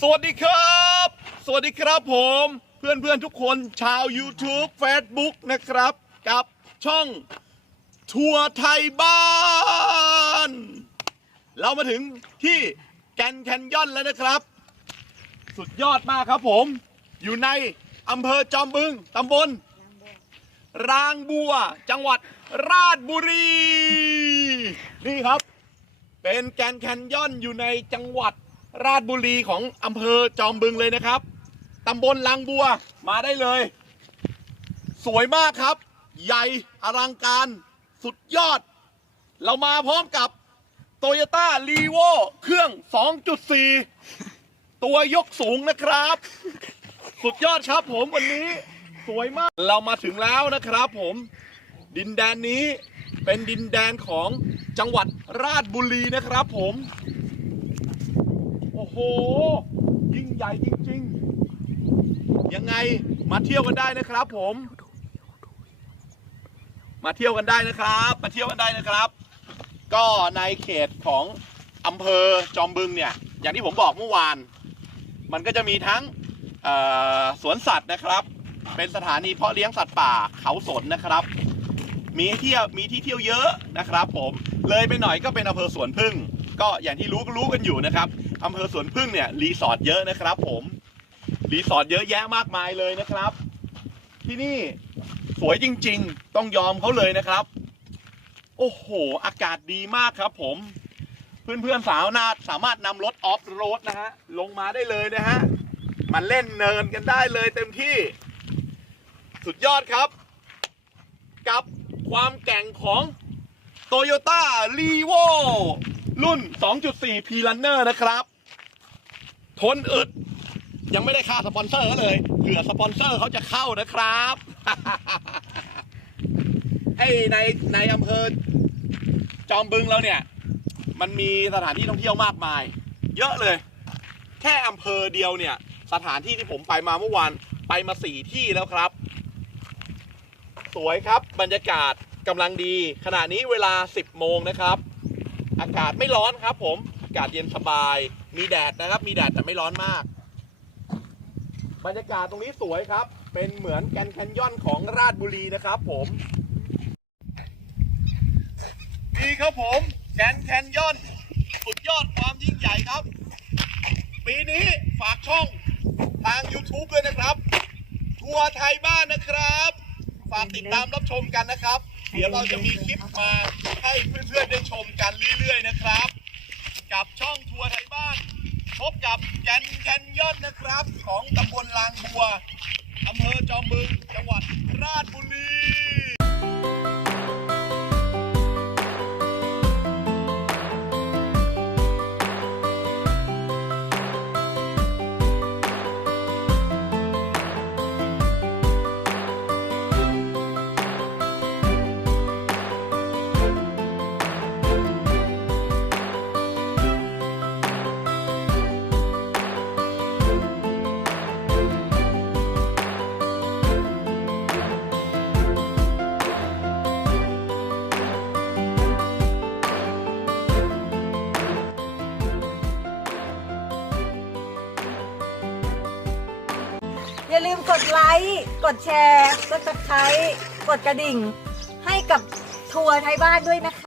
สวัสดีครับ สวัสดีครับผมเพื่อนเพื่อนทุกคนชาว YouTube Facebook นะครับ กับช่องทัวร์ไทยบ้าน เรามาถึงที่แกนแคนยอนแล้วนะครับ สุดยอดมากครับผม อยู่ในอำเภอจอมบึงตำบล รางบัวจังหวัดราชบุรี นี่ครับ เป็นแกนแคนยอนอยู่ในจังหวัด ราชบุรีของอำเภอจอมบึงเลยนะครับตำบลลางบัวมาได้เลย สวยมากครับ ใหญ่อลังการสุดยอด เรามาพร้อมกับ โตโยต้ารีโวเครื่อง 2.4 ตัวยกสูงนะครับ สุดยอดครับผมวันนี้สวยมาก เรามาถึงแล้วนะครับผม ดินแดนนี้เป็นดินแดนของจังหวัดราชบุรีนะครับผม โอ้โห ยิ่งใหญ่จริง ๆ ยังไงมาเที่ยวกันได้นะครับผม มาเที่ยวกันได้นะครับ มาเที่ยวกันได้นะครับ ก็ในเขตของอำเภอจอมบึงเนี่ย อย่างที่ผมบอกเมื่อวาน มันก็จะมีทั้งสวนสัตว์นะครับ เป็นสถานีเพาะเลี้ยงสัตว์ป่าเขาสนนะครับ มีเที่ยวมีที่เที่ยวเยอะนะครับ ผม เลยไปหน่อยก็เป็นอำเภอสวนพึ่ง ก็อย่างที่รู้รู้กันอยู่นะครับอำเภอสวนพึ่งเนี่ยรีสอร์ทเยอะนะครับผมรีสอร์ทเยอะแยะมากมายเลยนะครับ ที่นี่สวยจริง ๆ ต้องยอมเขาเลยนะครับ โอ้โห อากาศดีมากครับ ผมเพื่อนๆสาวนาสามารถนำรถออฟโรดนะฮะลงมาได้เลยนะฮะมาเล่นเนินกันได้เลยเต็มที่ สุดยอดครับ กับความแก่งของ Toyota r e v o รุ่น 2.4 P Runner นะครับ ทนอึด ยังไม่ได้ค่าสปอนเซอร์เขาเลยเผื่อสปอนเซอร์เขาจะเข้านะครับไอ้ในในอำเภอจอมบึงแล้วเนี่ย มันมีสถานที่ท่องเที่ยวมากมาย เยอะเลย แค่อำเภอเดียวเนี่ย สถานที่ที่ผมไปมาเมื่อวานไปมาสี่ที่แล้วครับ สวยครับบรรยากาศกำลังดี ขณะนี้เวลา 10 โมงนะครับ อากาศไม่ร้อนครับผม อากาศเย็นสบาย มีแดดนะครับ มีแดดแต่ไม่ร้อนมาก บรรยากาศตรงนี้สวยครับ เป็นเหมือนแกนแคนยอนของราชบุรีนะครับผมนี่ครับผมแกนแคนยอนสุดยอดความยิ่งใหญ่ครับ ปีนี้ฝากช่องทาง YouTube ด้วยนะครับ ทัวร์ไทยบ้านนะครับ ฝากติดตามรับชมกันนะครับ เดี๋ยวเราจะมีคลิปมาให้เพื่อนๆได้ชมกันเรื่อยๆนะครับ กับช่องทัวร์ไทยบ้าน พบกับแกนแคนยอนนะครับ ของตำบลลางบัวอำเภอจอมบึงจังหวัดราชบุรี อย่าลืมกดไลค์กดแชร์ กดติดตามกดกระดิ่ง ให้กับทัวร์ไทยบ้านด้วยนะคะ